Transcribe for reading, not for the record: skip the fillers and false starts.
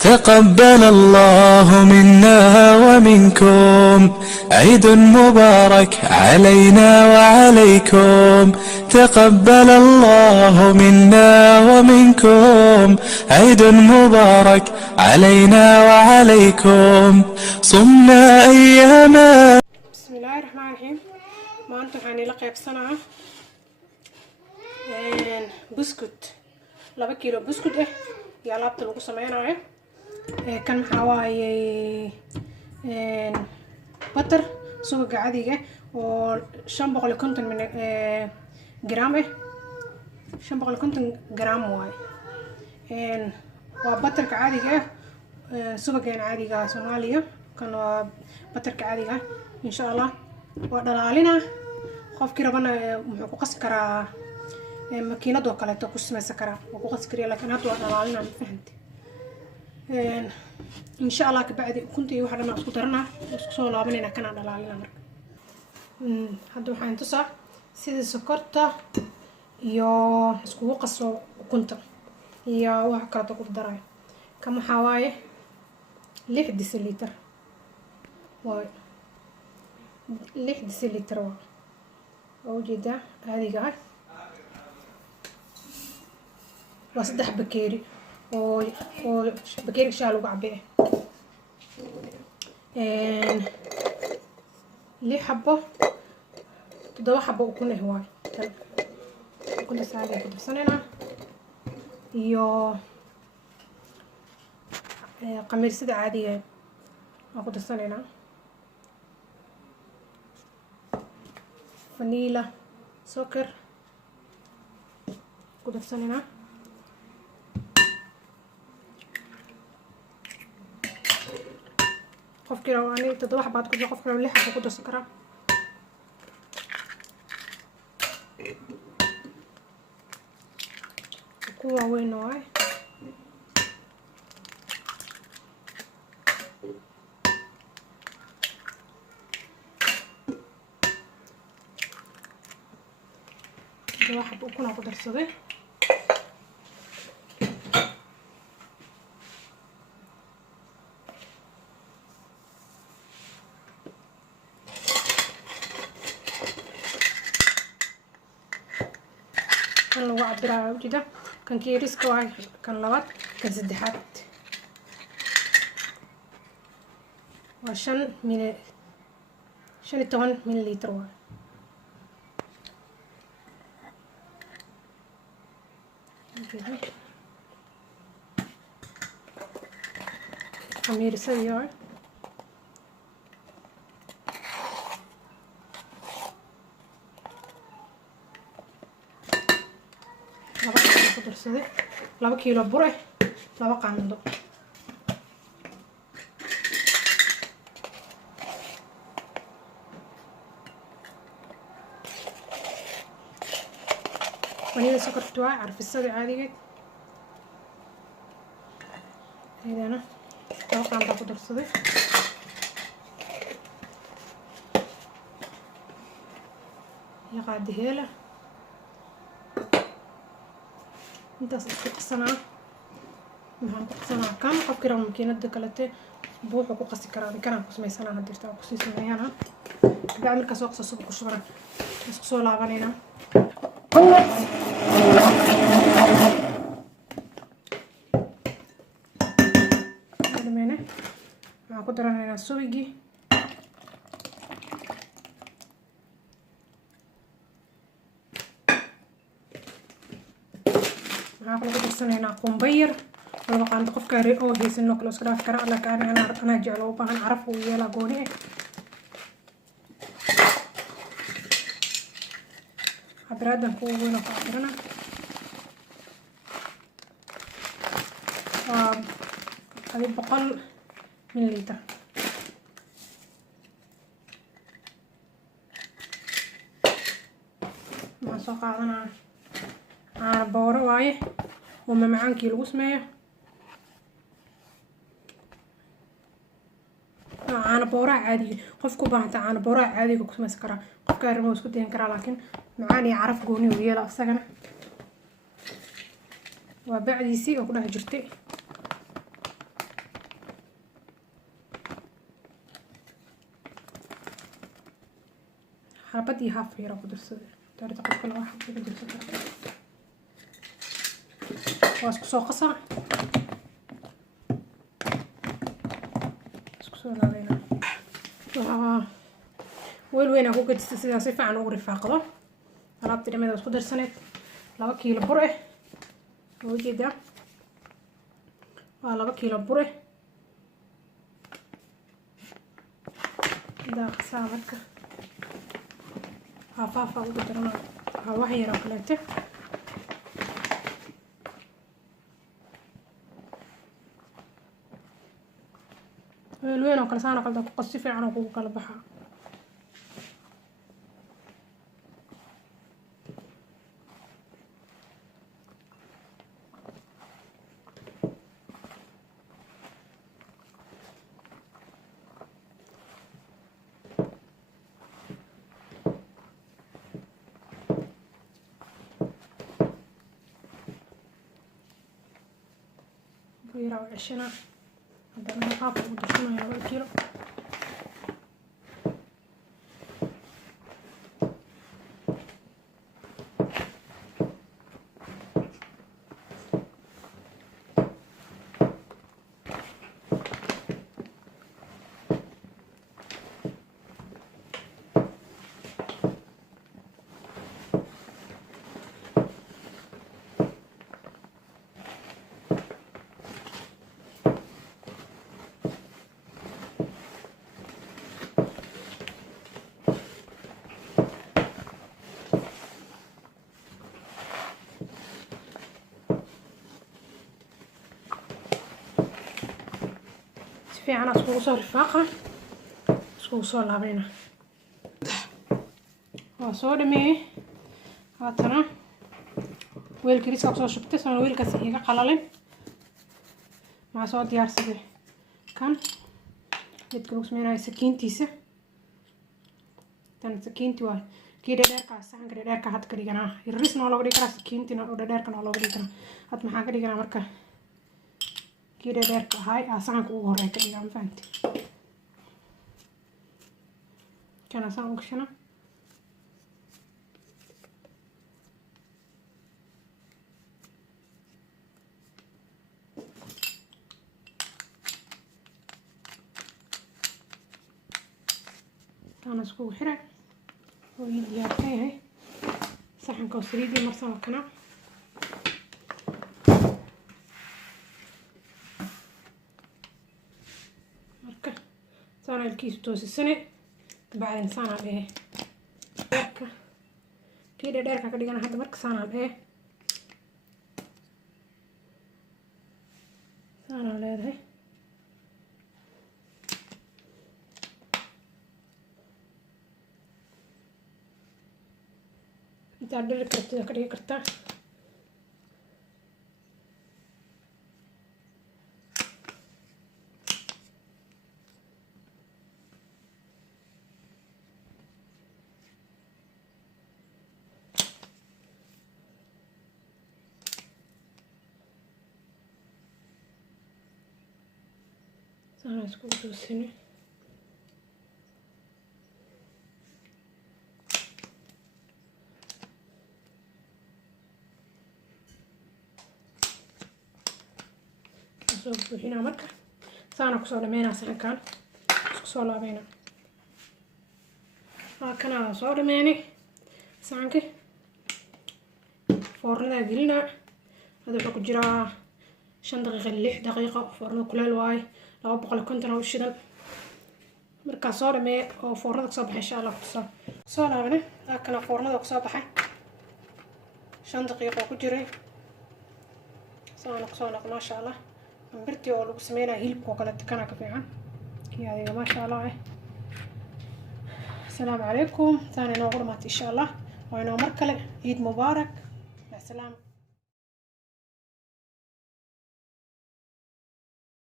تقبل الله منا ومنكم عيد مبارك علينا وعليكم. تقبل الله منا ومنكم عيد مبارك علينا وعليكم. صمنا أياما. بسم الله الرحمن الرحيم. maanta waxaan ila qaybsanayaa buskut 2 kiilo buskut ah iyo alaabta lagu sameynayo kan maxaa waaye butter suuga caadiga oo 550 gram ah 550 gram waaye waa butterka caadiga ah suuga caadiga Soomaaliya kan waa butterka caadiga insha Allah waa dhalaalina qofkii rabana wuxuu ku qas karaa makiinad oo kale ku sameeysan karaa oo ku qas kariya laakiin hadda waa dhalaalina ma fahanti insha Allah ka bacdi kuntii waxa dhan isku darana isku soo laabanayna kana dhalaalina marka hadda waxaan tusaa sida sokorta iyo isku qaso kunta iyo waxa kale ku daray kama waxa waaye 6 deciliter waa 6 deciliter oo jeeda caadiga ah waa 3 bakeeri oo bakeeri shaal ugu cabbe 6 xabo 7 xabo u kun waay kunta saaga ku darsanayna iyo qamiirsada caadiga ah ku darsanayna vanilla sokor ku darsanayna qofkii rabo ani 7 xabaad ku qofkii rabo 6 xabo ku darsan karaa kuwa weyn waay واحد وكنا قدر صغير كان لو عبرها وجده كان كيريس كواي كان لوات كان سدحات وعشان من 8 مللتر واي خمير سريع لaba kiilo bur ah 2 qaando vanilla sokortu waa carfisada caadiga هنا 2 qaando ku darsaday ya qaadi heela intaas isku qasana maxaan ku qasanaa kan qofkii rabo makiinada kale buuxu ku qasi karaa kana ku sameeysanaa hadirta ku sii sameeyana baa marka soo qaso ku shubana isku soo laabanayna waxaan ku daranaynaa subigi waxaan ku darsanaynaa qumbayr laba qaando qofka oo haysan kale iska dhaaf kara laakiin ana jeclo u baahan caraf uu yeela gooni hadraadan ku weyn oo qaadana هذه 100 مللتر ما soo qaadanaa caano booro waaye oo macaankii lagu sameeyo caano booraha caadiga qofku baahanta caano booraha caadiga ku sameeysan karaa qofka rabo isku dayn karaa laakiin macaan iyo caraf gooni u yeela asagana waa bacdiisii oo ku dhex jirtay حبة هاف يرى قدرسة تعرف تقول كل واحد قدرسة واسكو سو قصع اسكو سو لابينا وين أكو قدرسة سياسي فعن ورفاقه alaabta dhimada isku darsaneed 2 kiilo bur ah oo jeeda waa 2 kiilo bur ah daaqsa marka hafaafa ugu darana wax yar oo kaleete weyn oo kala saana qalda ku qasti fiican oo ku kala baxa يراو عشنا هذا من القاف ودشنا يا 1 كيلو في عنا اسكو صار رفاقه اسكو صار لابينا وصو دمي هاتنا ويل كريس كسو شبتي سن ويل كاس iga qalalin ma soo diyaarsaday kan midka lagu sameeyo sakiintiisa tan sakiinti waa kii dheerka saxanka dheerka had ka dhigana irisna loo dhigi karaa sakiintina oo dheerka loo dhigi karaa had maxaa ka dhigana marka kii dheerka hay saxanka ugu horeeya ka dhigan faanti kana saan ugu shana kana isku xira oo diyaartay saxanka saliidii marsan kana صار الكيس توسي السنة بعدين صار عليه كده دارك كده أنا هذا مركز صار عليه صار عليه ده تعدل كده كده كده صار اسكو توسيني سو هنا marka saana ku soo dhameynaa saxankan isku soo laabeena kana soo dhameynay saxanka foornada gelina hada waxa ku jira 5 daqiiqo 6 daqiiqo foornada kuleel waay 250 oo shidan marka soo dhameey oo foornada ka soo baxay insha Allah soo laabanay kana foornada ka soo baxay 5 daqiiqo ku jiray saana ku soo noqon insha Allah برتي oo lagu sameeyay hilibka kala takana ka fiican kiyaadiga ma sha Allah السلام عليكم ثاني نوغرمات ان شاء الله وينو مركله عيد مبارك مع السلامه.